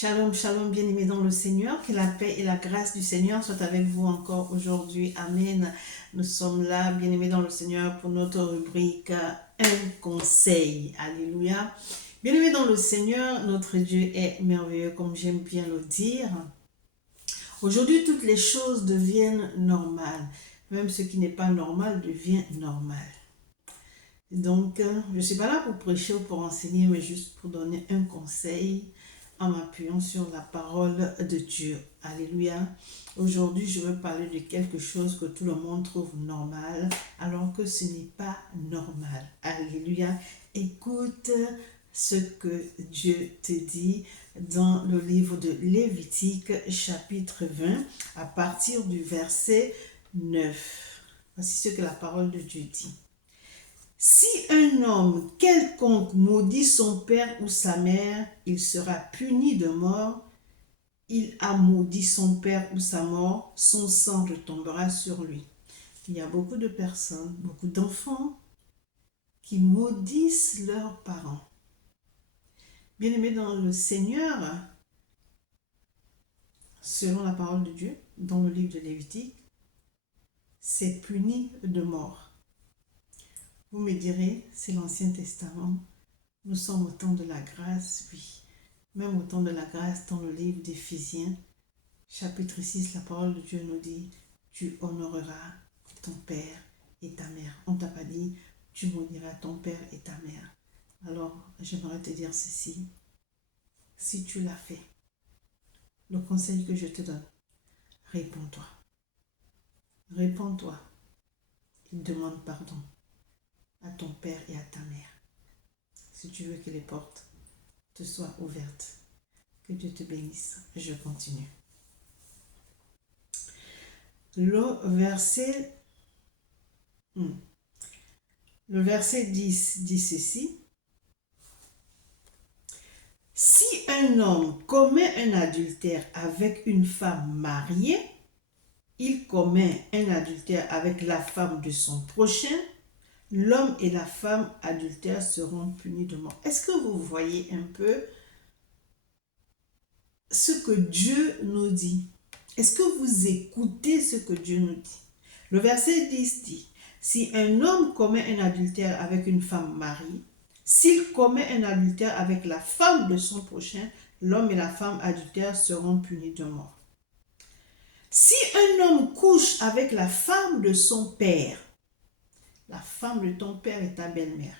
Shalom, shalom, bien-aimés dans le Seigneur, que la paix et la grâce du Seigneur soient avec vous encore aujourd'hui. Amen. Nous sommes là, bien-aimés dans le Seigneur, pour notre rubrique Un conseil. Alléluia. Bien-aimés dans le Seigneur, notre Dieu est merveilleux, comme j'aime bien le dire. Aujourd'hui, toutes les choses deviennent normales. Même ce qui n'est pas normal devient normal. Donc, je ne suis pas là pour prêcher ou pour enseigner, mais juste pour donner un conseil en m'appuyant sur la parole de Dieu. Alléluia. Aujourd'hui, je veux parler de quelque chose que tout le monde trouve normal, alors que ce n'est pas normal. Alléluia. Écoute ce que Dieu te dit dans le livre de Lévitique, chapitre 20, à partir du verset 9. Voici ce que la parole de Dieu dit. Si un homme quelconque maudit son père ou sa mère, il sera puni de mort. Il a maudit son père ou sa mort, son sang retombera sur lui. Il y a beaucoup de personnes, beaucoup d'enfants qui maudissent leurs parents. Bien-aimés dans le Seigneur, selon la parole de Dieu, dans le livre de Lévitique, c'est puni de mort. Vous me direz, c'est l'Ancien Testament. Nous sommes au temps de la grâce, oui. Même au temps de la grâce, dans le livre d'Éphésiens, chapitre 6, la parole de Dieu nous dit, tu honoreras ton père et ta mère. On ne t'a pas dit, tu maudiras ton père et ta mère. Alors, j'aimerais te dire ceci. Si tu l'as fait, le conseil que je te donne, réponds-toi. Réponds-toi et demande pardon à ton père et à ta mère. Si tu veux que les portes te soient ouvertes, que Dieu te bénisse. Je continue. Le verset 10 dit ceci. Si un homme commet un adultère avec une femme mariée, il commet un adultère avec la femme de son prochain, l'homme et la femme adultères seront punis de mort. Est-ce que vous voyez un peu ce que Dieu nous dit? Est-ce que vous écoutez ce que Dieu nous dit? Le verset 10 dit, si un homme commet un adultère avec une femme mariée, s'il commet un adultère avec la femme de son prochain, l'homme et la femme adultères seront punis de mort. Si un homme couche avec la femme de son père, la femme de ton père est ta belle-mère,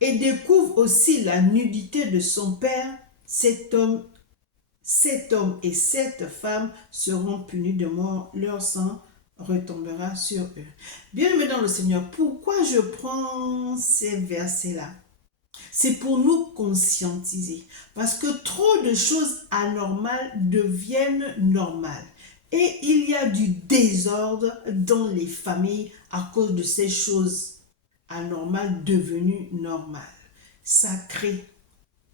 et découvre aussi la nudité de son père, cet homme et cette femme seront punis de mort, leur sang retombera sur eux. Bien-aimés dans le Seigneur, pourquoi je prends ces versets-là? C'est pour nous conscientiser, parce que trop de choses anormales deviennent normales. Et il y a du désordre dans les familles à cause de ces choses anormales devenues normales. Ça crée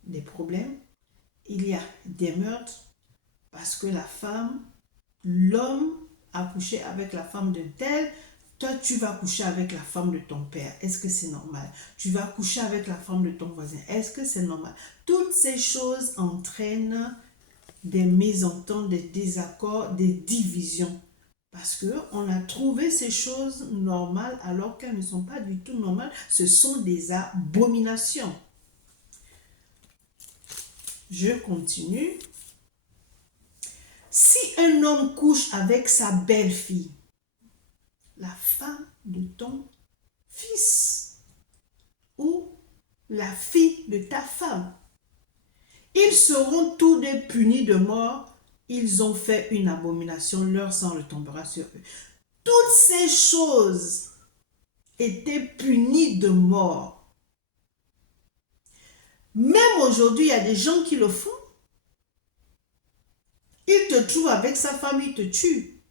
des problèmes. Il y a des meurtres parce que l'homme a couché avec la femme d'un tel. Toi, tu vas coucher avec la femme de ton père. Est-ce que c'est normal? Tu vas coucher avec la femme de ton voisin. Est-ce que c'est normal? Toutes ces choses entraînent des mésententes, des désaccords, des divisions. Parce qu'on a trouvé ces choses normales alors qu'elles ne sont pas du tout normales. Ce sont des abominations. Je continue. Si un homme couche avec sa belle-fille, la femme de ton fils ou la fille de ta femme, ils seront tous deux punis de mort. Ils ont fait une abomination, leur sang retombera sur eux. Toutes ces choses étaient punies de mort. Même aujourd'hui, il y a des gens qui le font. Il te trouve avec sa femme, il te tue.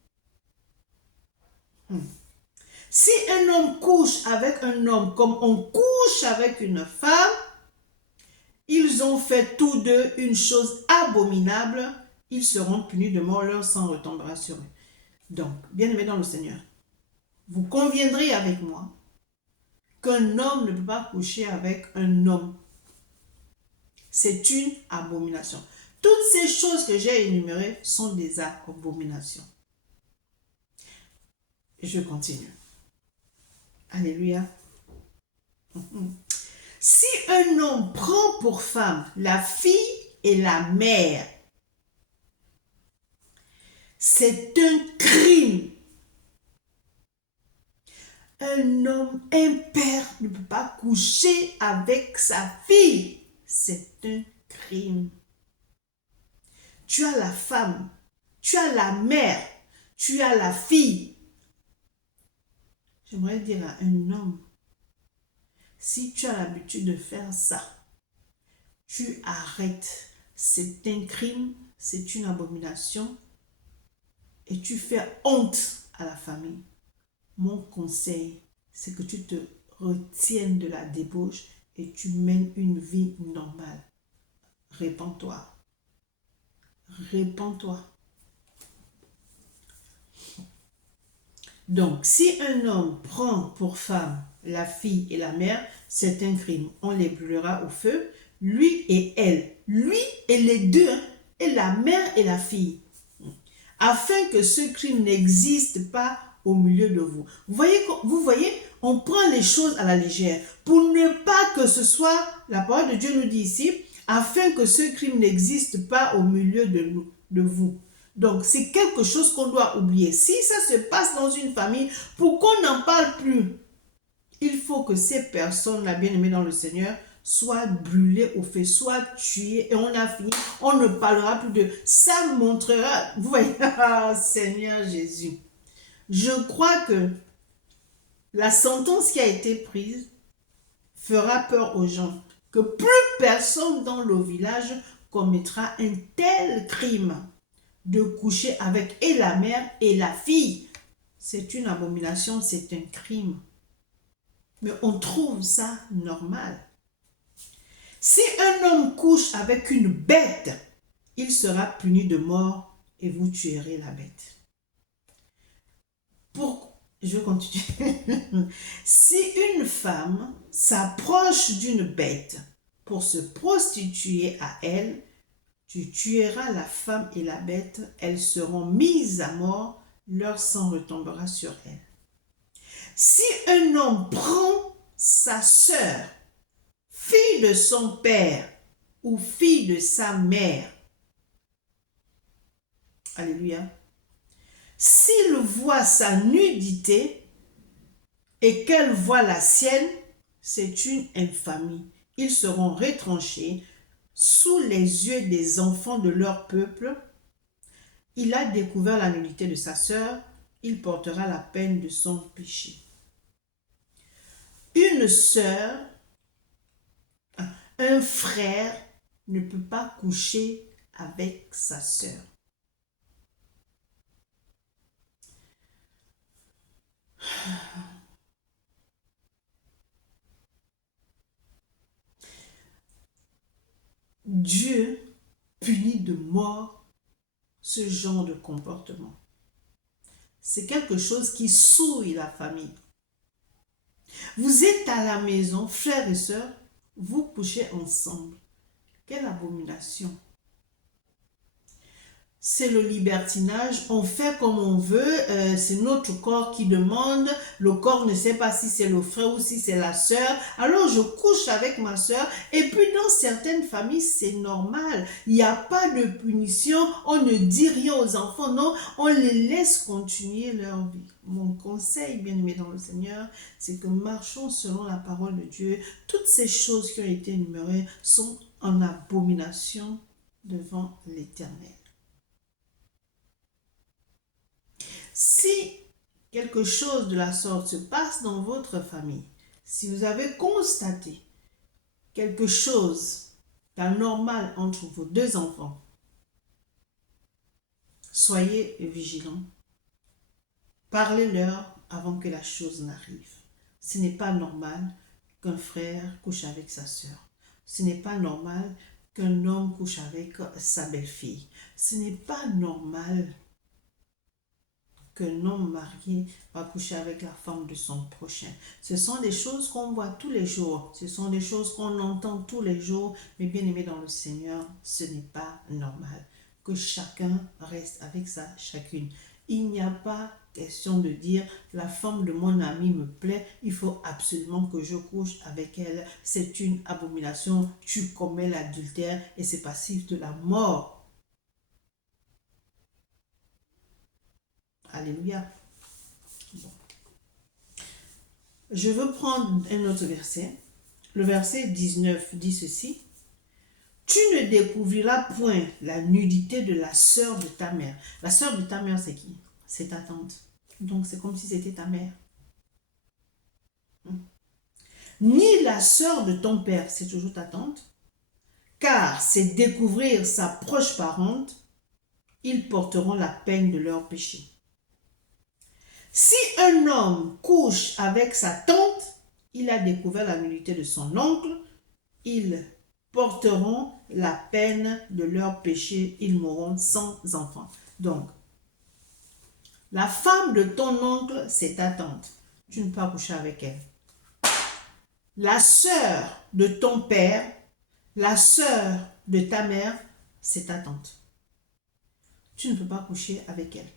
Si un homme couche avec un homme comme on couche avec une femme, ils ont fait tous deux une chose abominable, ils seront punis de mort, leur sang retombera sur eux. Donc, bien-aimés dans le Seigneur, vous conviendrez avec moi qu'un homme ne peut pas coucher avec un homme c'est une abomination. Toutes ces choses que j'ai énumérées sont des abominations. Je continue. Alléluia. Si un homme prend pour femme la fille et la mère, c'est un crime. Un homme, un père ne peut pas coucher avec sa fille. C'est un crime. Tu as la femme, tu as la mère, tu as la fille. J'aimerais dire à un homme, si tu as l'habitude de faire ça, tu arrêtes. C'est un crime, c'est une abomination et tu fais honte à la famille. Mon conseil, c'est que tu te retiennes de la débauche et tu mènes une vie normale. Répands-toi. Répands-toi. Donc, si un homme prend pour femme la fille et la mère, c'est un crime. On les brûlera au feu, lui et elle. Lui et les deux, et la mère et la fille. Afin que ce crime n'existe pas au milieu de vous. Vous voyez, on prend les choses à la légère. Pour ne pas que ce soit, la parole de Dieu nous dit ici, afin que ce crime n'existe pas au milieu de vous. Donc, c'est quelque chose qu'on doit oublier. Si ça se passe dans une famille, pour qu'on n'en parle plus, il faut que ces personnes-là, bien-aimées dans le Seigneur, soient brûlées au feu, soient tuées, et on a fini. On ne parlera plus de ça. Montrera, vous voyez, Seigneur Jésus. Je crois que la sentence qui a été prise fera peur aux gens, que plus personne dans le village commettra un tel crime de coucher avec et la mère et la fille. C'est une abomination, c'est un crime. Mais on trouve ça normal. Si un homme couche avec une bête, il sera puni de mort et vous tuerez la bête. Je continue. Si une femme s'approche d'une bête pour se prostituer à elle, tu tueras la femme et la bête, elles seront mises à mort, leur sang retombera sur elles. Si un homme prend sa sœur, fille de son père ou fille de sa mère, alléluia, s'il voit sa nudité et qu'elle voit la sienne, c'est une infamie. Ils seront retranchés sous les yeux des enfants de leur peuple. Il a découvert la nudité de sa sœur, il portera la peine de son péché. Une sœur, un frère ne peut pas coucher avec sa sœur. Dieu punit de mort ce genre de comportement. C'est quelque chose qui souille la famille. Vous êtes à la maison, frères et sœurs, vous couchez ensemble. Quelle abomination! C'est le libertinage, on fait comme on veut, c'est notre corps qui demande, le corps ne sait pas si c'est le frère ou si c'est la sœur, alors je couche avec ma sœur, et puis dans certaines familles c'est normal, il n'y a pas de punition, on ne dit rien aux enfants, non, on les laisse continuer leur vie. Mon conseil, bien-aimé dans le Seigneur, c'est que marchons selon la parole de Dieu. Toutes ces choses qui ont été énumérées sont en abomination devant l'Éternel. Si quelque chose de la sorte se passe dans votre famille, si vous avez constaté quelque chose d'anormal entre vos deux enfants, soyez vigilants. Parlez-leur avant que la chose n'arrive. Ce n'est pas normal qu'un frère couche avec sa sœur. Ce n'est pas normal qu'un homme couche avec sa belle-fille. Ce n'est pas normal qu'un homme marié va coucher avec la femme de son prochain. Ce sont des choses qu'on voit tous les jours. Ce sont des choses qu'on entend tous les jours. Mais bien aimé dans le Seigneur, ce n'est pas normal. Que chacun reste avec sa chacune. Il n'y a pas question de dire la femme de mon ami me plaît, il faut absolument que je couche avec elle. C'est une abomination. Tu commets l'adultère et c'est passif de la mort. Alléluia. Bon. Je veux prendre un autre verset. Le verset 19 dit ceci. Tu ne découvriras point la nudité de la sœur de ta mère. La sœur de ta mère, c'est qui? C'est ta tante. Donc, c'est comme si c'était ta mère. Ni la sœur de ton père, c'est toujours ta tante. Car c'est découvrir sa proche parente, ils porteront la peine de leur péché. Si un homme couche avec sa tante, il a découvert la nudité de son oncle, ils porteront la peine de leur péché, ils mourront sans enfant. Donc, la femme de ton oncle, c'est ta tante. Tu ne peux pas coucher avec elle. La sœur de ton père, la sœur de ta mère, c'est ta tante. Tu ne peux pas coucher avec elle.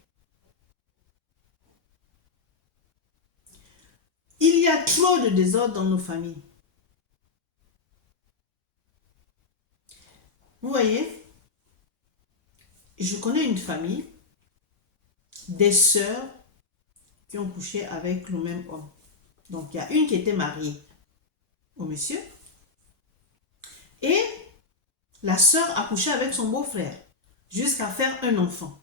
Il y a trop de désordre dans nos familles. Vous voyez, je connais une famille, des sœurs qui ont couché avec le même homme. Donc, il y a une qui était mariée au monsieur et la sœur a couché avec son beau-frère jusqu'à faire un enfant.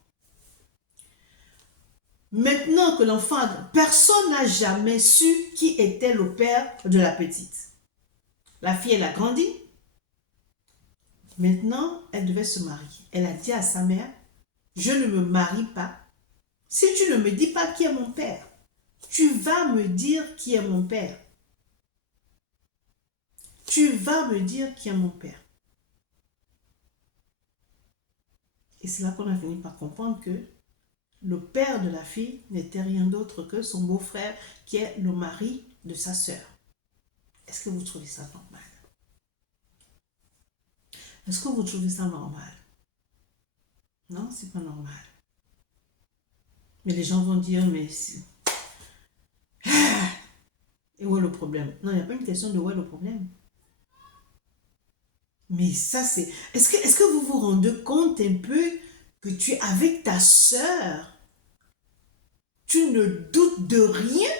Maintenant que l'enfant, personne n'a jamais su qui était le père de la petite. La fille, elle a grandi. Maintenant, elle devait se marier. Elle a dit à sa mère, je ne me marie pas. Si tu ne me dis pas qui est mon père, tu vas me dire qui est mon père. Tu vas me dire qui est mon père. Et c'est là qu'on a fini par comprendre que le père de la fille n'était rien d'autre que son beau-frère qui est le mari de sa sœur. Est-ce que vous trouvez ça normal? Est-ce que vous trouvez ça normal? Non, c'est pas normal. Mais les gens vont dire, mais... Et où est le problème? Non, il n'y a pas une question de où est le problème. Mais ça, c'est... Est-ce que vous vous rendez compte un peu que tu es avec ta sœur? Tu ne doutes de rien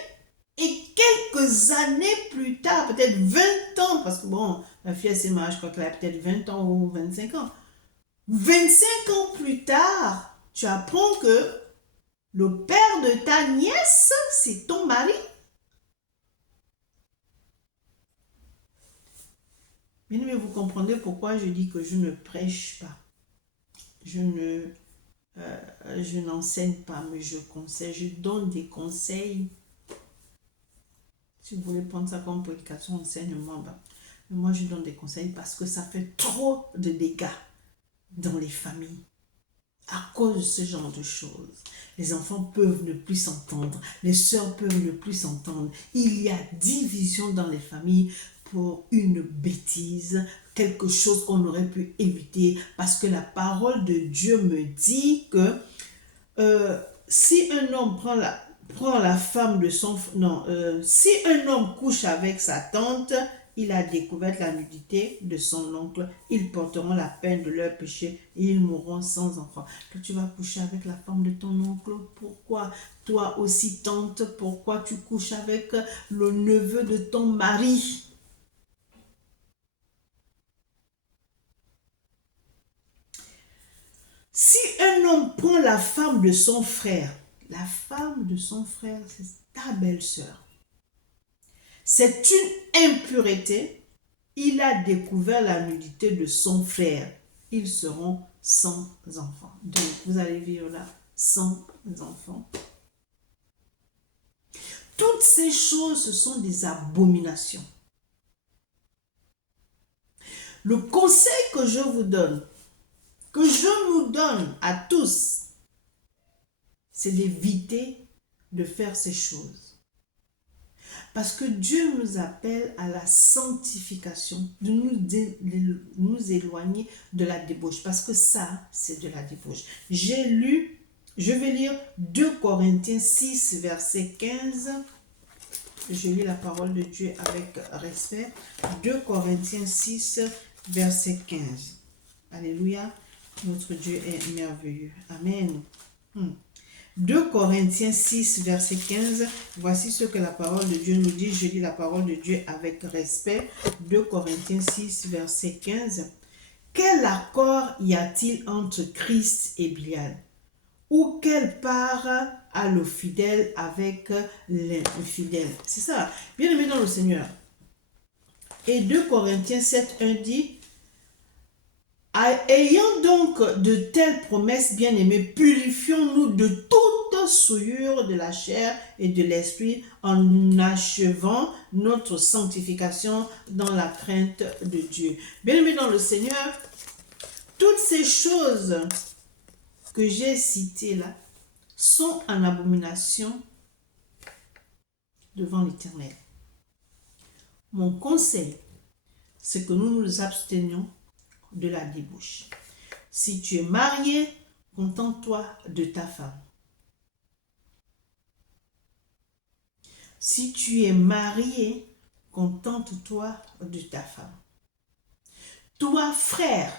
et quelques années plus tard, peut-être 20 ans, parce que bon, la fille a ses mariés, je crois qu'elle a peut-être 20 ans ou 25 ans. 25 ans plus tard, tu apprends que le père de ta nièce, c'est ton mari. Mais vous comprenez pourquoi je dis que je ne prêche pas. Je n'enseigne pas, mais je conseille. Je donne des conseils. Si vous voulez prendre ça comme prédication, enseigne-moi. Mais moi, je donne des conseils parce que ça fait trop de dégâts dans les familles. À cause de ce genre de choses. Les enfants peuvent ne plus s'entendre. Les sœurs peuvent ne plus s'entendre. Il y a division dans les familles pour une bêtise, quelque chose qu'on aurait pu éviter, parce que la parole de Dieu me dit que si un homme prend la femme de son... Non, si un homme couche avec sa tante, il a découvert la nudité de son oncle, ils porteront la peine de leur péché et ils mourront sans enfant. Que tu vas coucher avec la femme de ton oncle, pourquoi? Toi aussi tante, pourquoi tu couches avec le neveu de ton mari? Si un homme prend la femme de son frère, la femme de son frère, c'est ta belle-sœur. C'est une impureté. Il a découvert la nudité de son frère. Ils seront sans enfants. Donc, vous allez vivre là, sans enfants. Toutes ces choses, ce sont des abominations. Le conseil que je vous donne, que je nous donne à tous, c'est d'éviter de faire ces choses. Parce que Dieu nous appelle à la sanctification, de nous éloigner de la débauche. Parce que ça, c'est de la débauche. Je vais lire 2 Corinthiens 6, verset 15. Je lis la parole de Dieu avec respect. 2 Corinthiens 6, verset 15. Alléluia. Notre Dieu est merveilleux. Amen. 2 Corinthiens 6, verset 15. Voici ce que la parole de Dieu nous dit. Je lis la parole de Dieu avec respect. 2 Corinthiens 6, verset 15. Quel accord y a-t-il entre Christ et Bilial? Ou quelle part a le fidèle avec l'infidèle? C'est ça. Bien-aimés dans le Seigneur. Et 2 Corinthiens 7, 1 dit, ayant donc de telles promesses, bien-aimés, purifions-nous de toute souillure de la chair et de l'esprit en achevant notre sanctification dans la crainte de Dieu. Bien-aimés dans le Seigneur, toutes ces choses que j'ai citées là sont en abomination devant l'Éternel. Mon conseil, c'est que nous nous abstenions de la débauche. Si tu es marié, contente-toi de ta femme. Si tu es marié, contente-toi de ta femme. Toi, frère,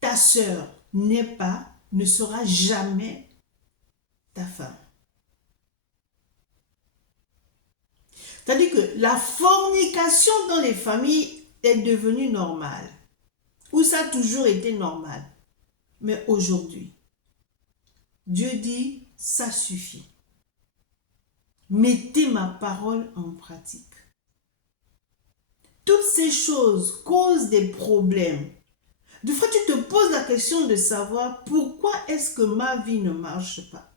ta sœur ne sera jamais ta femme. C'est-à-dire que la fornication dans les familles est devenue normale. Ou ça a toujours été normal. Mais aujourd'hui, Dieu dit, ça suffit. Mettez ma parole en pratique. Toutes ces choses causent des problèmes. Des fois, tu te poses la question de savoir pourquoi est-ce que ma vie ne marche pas.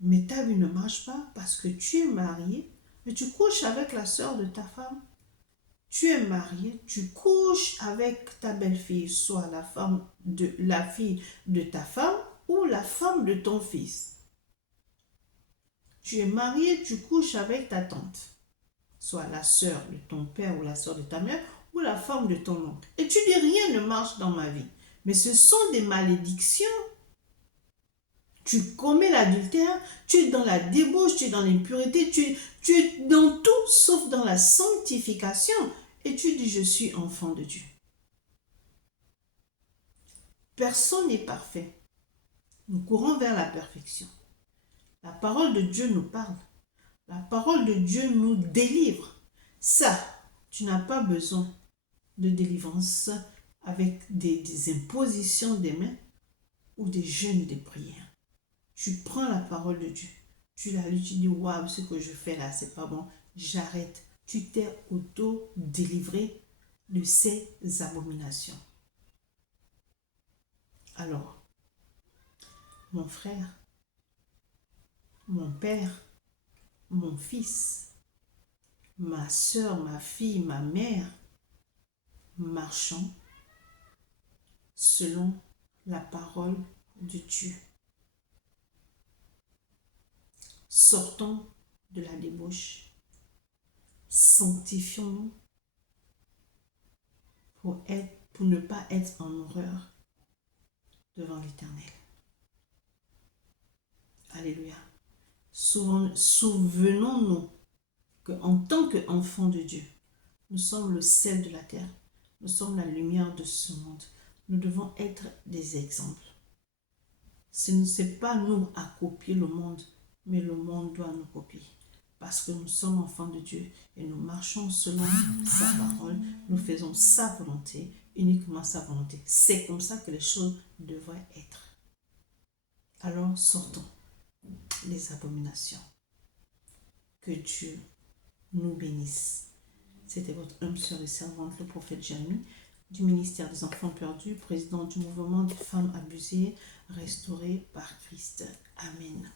Mais ta vie ne marche pas parce que tu es marié, mais tu couches avec la sœur de ta femme. Tu es marié, tu couches avec ta belle-fille, soit la fille de ta femme ou la femme de ton fils. Tu es marié, tu couches avec ta tante, soit la sœur de ton père ou la sœur de ta mère ou la femme de ton oncle. Et tu dis rien ne marche dans ma vie. Mais ce sont des malédictions. Tu commets l'adultère, tu es dans la débauche, tu es dans l'impureté, tu es dans tout sauf dans la sanctification. Et tu dis, je suis enfant de Dieu. Personne n'est parfait. Nous courons vers la perfection. La parole de Dieu nous parle. La parole de Dieu nous délivre. Ça, tu n'as pas besoin de délivrance avec des impositions des mains ou des jeûnes et des prières. Tu prends la parole de Dieu, tu la lis, tu dis, waouh, ce que je fais là, c'est pas bon, j'arrête. Tu t'es auto-délivré de ces abominations. Alors, mon frère, mon père, mon fils, ma soeur, ma fille, ma mère, marchons selon la parole de Dieu. Sortons de la débauche. Sanctifions-nous pour ne pas être en horreur devant l'Éternel. Alléluia. Souvenons-nous qu'en tant qu'enfants de Dieu, nous sommes le sel de la terre. Nous sommes la lumière de ce monde. Nous devons être des exemples. Ce n'est pas nous à copier le monde, mais le monde doit nous copier. Parce que nous sommes enfants de Dieu et nous marchons selon sa parole. Nous faisons sa volonté, uniquement sa volonté. C'est comme ça que les choses devraient être. Alors sortons les abominations. Que Dieu nous bénisse. C'était votre humble sœur et servante, le prophète Jérémie, du ministère des enfants perdus, président du mouvement des femmes abusées, restaurées par Christ. Amen.